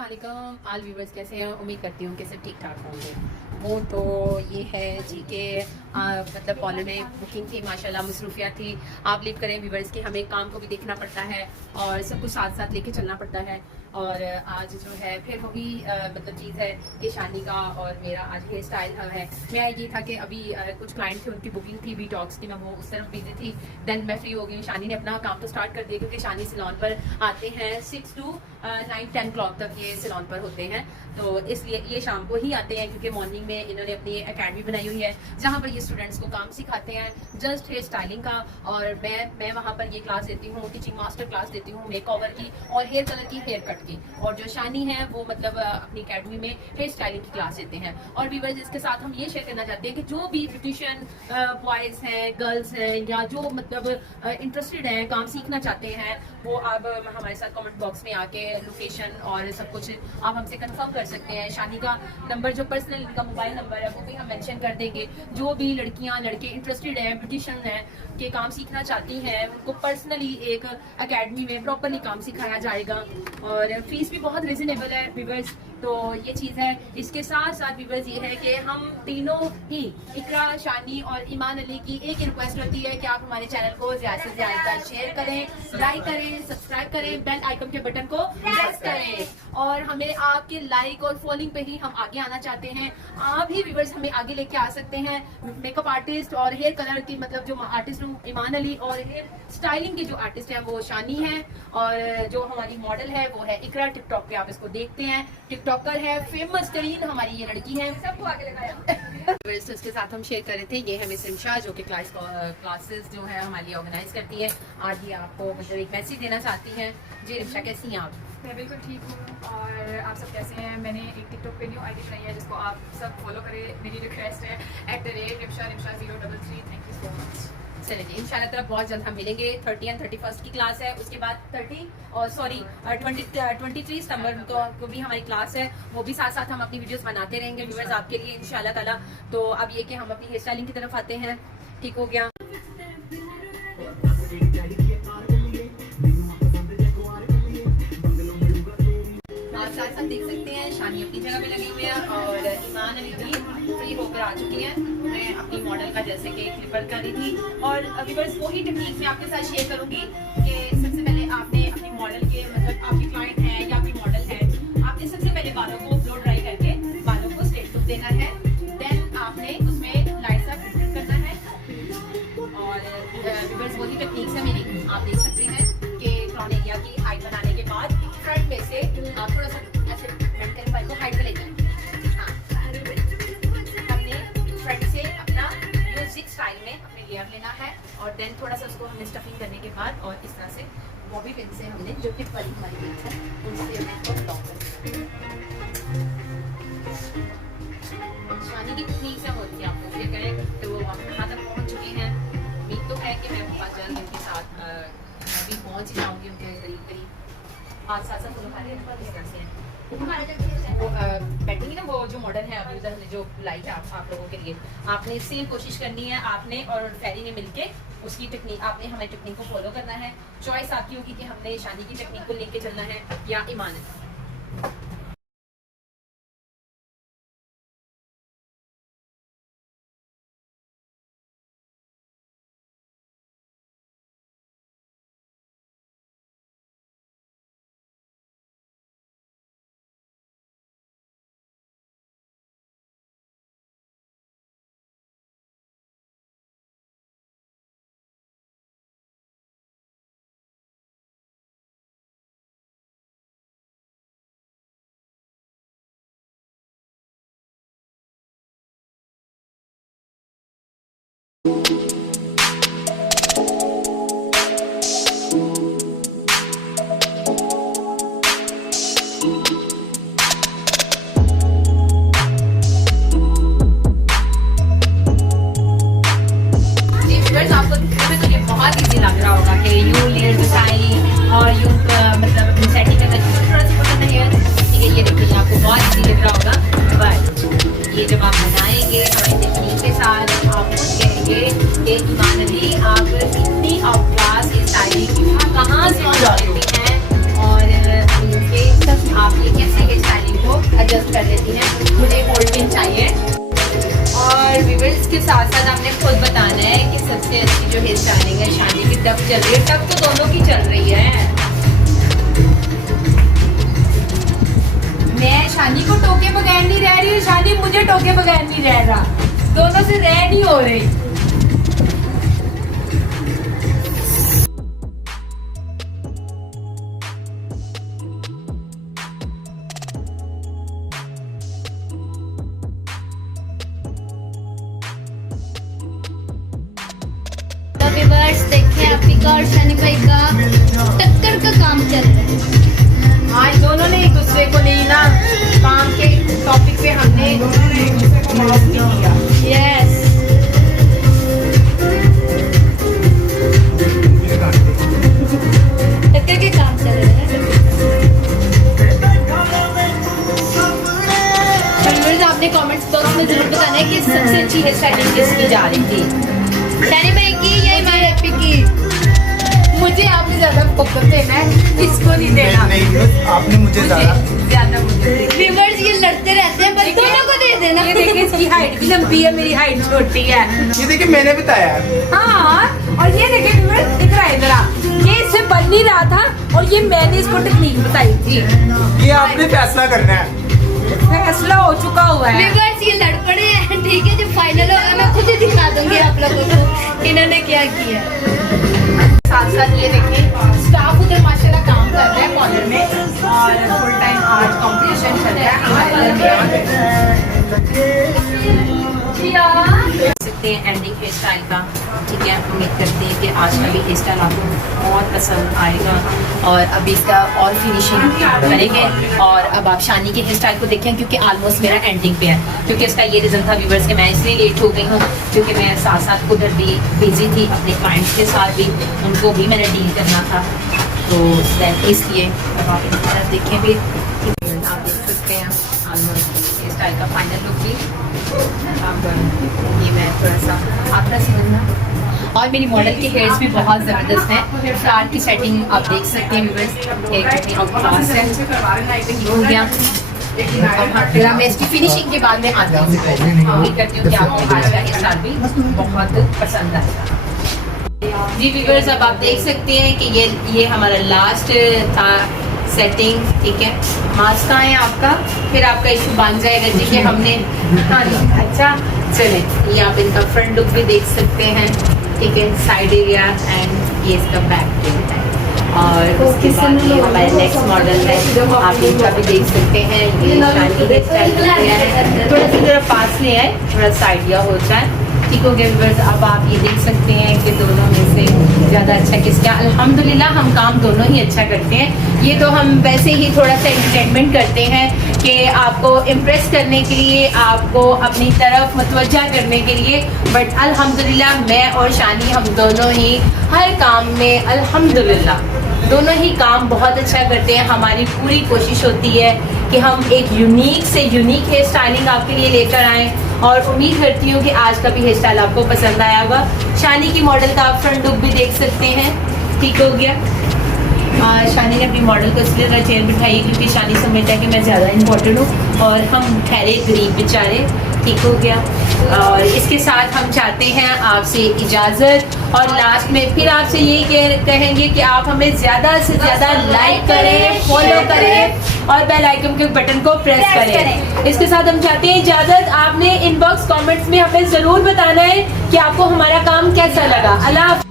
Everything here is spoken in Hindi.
अस्सलाम आल व्यूवर्स, कैसे हैं? उम्मीद करती हूँ कि सब ठीक ठाक होंगे। वो तो ये है जी के मतलब कॉलर में बुकिंग थी, माशाल्लाह मसरूफियात थी। आप बिलीव करें व्यूवर्स कि हमें काम को भी देखना पड़ता है और सब कुछ साथ साथ लेके चलना पड़ता है। और आज जो है फिर वही मतलब चीज़ है कि शानी का और मेरा आज हेयर स्टाइल है। मैं ये था कि अभी कुछ क्लाइंट थे, उनकी बुकिंग थी बीटॉक्स की, मैं वो उस तरफ बिजी थी। देन मैं फ्री हो गई। शानी ने अपना काम तो स्टार्ट कर दिया क्योंकि शानी सिलोन पर आते हैं 6 to 9-10 क्लॉक तक ये सिलोन पर होते हैं। तो इसलिए ये शाम को ही आते हैं क्योंकि मॉर्निंग में इन्होंने अपनी एकेडमी बनाई हुई है जहाँ पर ये स्टूडेंट्स को काम सिखाते हैं जस्ट हेयर स्टाइलिंग का। और मैं वहाँ पर ये क्लास देती हूँ, टीचिंग मास्टर क्लास देती हूँ मेक ओवर की और हेयर कलर की, हेयर कट की। और जो शानी है वो मतलब अपनी एकेडमी में हेयर स्टाइलिंग की क्लास देते हैं। और व्यूअर्स, इसके साथ हम ये शेयर करना चाहते हैं कि जो भी ब्यूटिशियन बॉयज़ हैं, गर्ल्स हैं, या जो मतलब इंटरेस्टेड हैं, काम सीखना चाहते हैं, वो आप हमारे साथ कमेंट बॉक्स में आके लोकेशन और सब कुछ आप हमसे कंफर्म कर सकते हैं। शानी का नंबर, जो पर्सनल इनका मोबाइल नंबर है, वो भी हम मेंशन कर देंगे। जो भी लड़कियां लड़के इंटरेस्टेड हैं, ब्यूटिशियन हैं, के काम सीखना चाहती हैं, उनको पर्सनली एक एकेडमी में प्रॉपरली काम सिखाया जाएगा। और फीस भी बहुत रिजनेबल है व्यूअर्स। तो ये चीज़ है। इसके साथ साथ व्यूअर्स ये है कि हम तीनों ही, इकरा, शानी और ईमान अली की एक रिक्वेस्ट होती है कि आप हमारे चैनल को ज़्यादा से ज़्यादा शेयर करें, लाइक करें, सब्सक्राइब करें, बेल आइकन के बटन को प्रेस करें। और हमें आपके लाइक और फॉलोइंग पे ही हम आगे आना चाहते हैं। आप ही व्यूअर्स हमें आगे लेके आ सकते हैं। मेकअप आर्टिस्ट और हेयर कलर की मतलब जो आर्टिस्ट हूँ ईमान अली, और हेयर स्टाइलिंग की जो आर्टिस्ट है वो शानी है, और जो हमारी मॉडल है वो है इकरा। टिकटॉक पे आप इसको देखते हैं, टिकटॉकर है, फेमस तरीन हमारी ये लड़की है। सबको आगे लगाया। उसके साथ हम शेयर कर रहे थे, ये है मिस रिमशा जो कि क्लासेस जो है हमारे लिए ऑर्गेनाइज करती है। आज ये आपको मतलब एक मैसेज देना चाहती हैं। जी रिमशा, कैसी हैं आप? मैं बिल्कुल ठीक हूँ। और आप सब कैसे हैं? मैंने एक टिकटॉक पे न्यू आईडी बनाई है जिसको आप सब फॉलो करें। मेरी रिक्वेस्ट है @rimsha033। Thank you so much. चलिए जी, इंशाल्लाह तरफ बहुत जल्द हम मिलेंगे। 30 और 31 की क्लास है, उसके बाद 30 और सॉरी 23 सितंबर को भी हमारी क्लास है। वो भी साथ साथ हम अपनी वीडियोस बनाते रहेंगे व्यूअर्स आपके लिए इंशाल्लाह ताला। तो अब ये कि हम अपनी हेयर स्टाइलिंग की तरफ आते हैं। ठीक हो गया। आप साथ साथ देख सकते हैं शानी अपनी जगह पे लगी हुई है और ईमान अली भी फ्री होकर आ चुकी हैं। मैं अपनी मॉडल का जैसे कि क्लिपर कर रही थी, और अभी बस वही टेक्निक मैं आपके साथ शेयर करूंगी कि सबसे पहले आपने अपनी मॉडल के मतलब आपकी क्लाइंट है या आपकी मॉडल है, आपने सबसे पहले बालों को ब्लो ड्राई करके बालों को स्ट्रेट लुक देना है। देन आपने उसमें लाइट सा फिट करना है। और बस वही टेक्निक है मेरी, आप देख सकते हैं कि क्राउन एरिया की हाइट बनाने के बाद फ्रंट में से आप थोड़ा सा ऐसे मेंटेन बाल को हाइट पे ले जाएं। हाँ, हमने फ्रंट से अपना म्यूजिक स्टाइल में अपने लेयर लेना है और देन थोड़ा सा उसको हमने स्टफिंग करने के बाद और इस तरह से बॉबी पिन से हमने जो टिप वाली हमारी पिन है उनसे हमने इसको लॉक करना है। शानी की टेक्निक से होती है, आपको ये करें तो वो हम कहाँ तक पहुँच चुके हैं। उम्मीद तो है कि मैं बहुत जल्द उनके साथ मैं भी पहुँच जाऊँगी उनके करीब करीब। आज साथ साथ दोनों खाली इस तरह से वो बैठेंगी ना, वो जो मॉडल है अभी उधर जो लाई है आप लोगों के लिए, आपने सेम कोशिश करनी है। आपने और फेरी ने मिलके उसकी टेक्निक, आपने हमारी टेक्निक को फॉलो करना है। चॉइस आपकी होगी कि हमने शादी की टेक्निक को लेके चलना है या ईमान। कह रही हूँ शादी मुझे टोके बगैर नहीं रह रहा, दोनों से रह नहीं हो रही। व्यूअर्स देखें आप का और सनी भाई का टक्कर का काम चल रहा है। आज दोनों ने एक दूसरे को नहीं ना काम के टॉपिक पे हमने किया। यस टक्कर के काम चल रहे हैं। व्यूअर्स आपने कमेंट्स बॉक्स में जरूर बताना है कि सबसे अच्छी हेयर स्टाइलिंग किसकी जा रही थी, सनी भाई की या इमाम हैप्पी की? मुझे आपने ज्यादा फोकस देना है, इसको नहीं देना। नहीं, आपने मुझे ज्यादा ज्यादा मुझे व्यूअर्स ये लड़ते रहते हैं, पर दोनों को दे देना। ये देखिए इसकी हाइट भी लंबी है, मेरी हाइट छोटी है। ये देखिए मैंने बताया। हाँ, और ये देखिए व्यूअर्स दिख रहा है जरा, ये इससे बन नहीं रहा था और ये मैंने इसको टेक्निक बताई थी। ये आपने फैसला करना है। फैसला हो चुका हुआ है। व्यूअर्स ये लड़ पड़े हैं, ठीक है, जब फाइनल होगा मैं खुद ही दिखा दूंगी आप लोगों को इन्होंने क्या किया। साथ साथ ये देखिए स्टाफ उधर माशाल्लाह काम कर रहा है कॉर्नर में, और फुल टाइम आज कंपटीशन चल रहा है हमारे सकते हैं एंडिंग हेयर स्टाइल का। ठीक है, उम्मीद करते हैं कि आज का भी हेयर स्टाइल आपको बहुत पसंद आएगा, और अभी इसका और फिनिशिंग करेंगे। और अब आप शानी के हेयर स्टाइल को देखें, क्योंकि ऑलमोस्ट मेरा एंडिंग पे है, क्योंकि इसका ये रीज़न था व्यूवर्स कि मैं इसलिए लेट हो गई हूँ क्योंकि मैं साथ साथ उधर भी बिजी थी, अपने क्लाइंट्स के साथ भी, उनको भी मैंने डील करना था, तो इसलिए अब आप इस तरफ देखें भी, आप देख सकते हैं ऑलमोस्ट हेयर स्टाइल का फाइनल लुक भी। अब ये मैं थोड़ा सा आपका समझना, और मेरी मॉडल के हेयर्स भी बहुत ज़बरदस्त हैं। फ्लावर की सेटिंग आप देख सकते हैं व्यूअर्स, एक कितनी आउट क्लास है हो गया। अब फिर मैं इसकी फिनिशिंग के बाद में आती हूँ। उम्मीद करती हूँ कि आपको आज का हेयर स्टाइल भी बहुत पसंद आएगा। जी व्यूअर्स, अब आप देख सकते हैं कि ये हमारा लास्ट था सेटिंग। ठीक है, मास्क कहाँ है आपका, फिर आपका इशू बन जाएगा जी कि हमने, हाँ जी, अच्छा चले। ये आप इनका फ्रंट लुक भी देख सकते हैं, ठीक है, साइड एरिया, एंड ये इसका बैक है। और उसके बाद ये हमारे नेक्स्ट मॉडल है, आप इनका भी देख सकते हैं। ये शानी हेयर स्टाइल थोड़ा सा जरा पास ले आए, थोड़ा सा आइडिया हो जाए। ठीक हो गया व्यूअर्स, अब आप ये देख सकते हैं कि दोनों में से ज़्यादा अच्छा किसका। अल्हम्दुलिल्लाह हम काम दोनों ही अच्छा करते हैं। ये तो हम वैसे ही थोड़ा सा एंटरटेनमेंट करते हैं कि आपको इम्प्रेस करने के लिए, आपको अपनी तरफ मुतवज्जा करने के लिए, बट अल्हम्दुलिल्लाह मैं और शानी हम दोनों ही हर काम में अल्हम्दुलिल्लाह दोनों ही काम बहुत अच्छा करते हैं। हमारी पूरी कोशिश होती है कि हम एक यूनिक से यूनिक हेयर स्टाइलिंग आपके लिए लेकर आएँ, और उम्मीद करती हूँ कि आज का भी हेयर स्टाइल आपको पसंद आया होगा। शानी की मॉडल का आप फ्रंट लुक भी देख सकते हैं। ठीक हो गया, शानी ने अपनी मॉडल को इसलिए ज़रा चेयर बिठाई क्योंकि शानी समझता है कि मैं ज़्यादा इम्पोर्टेंट हूँ और हम ठहरे गरीब बेचारे। ठीक हो गया, और इसके साथ हम चाहते हैं आपसे इजाज़त, और लास्ट में फिर आपसे यही कहेंगे कि आप हमें ज़्यादा से ज़्यादा लाइक करें, फॉलो करें और बेल आइकन के बटन को प्रेस करें। इसके साथ हम चाहते हैं इजाज़त। आपने इनबॉक्स कमेंट्स में हमें ज़रूर बताना है कि आपको हमारा काम कैसा लगा। अल्लाह।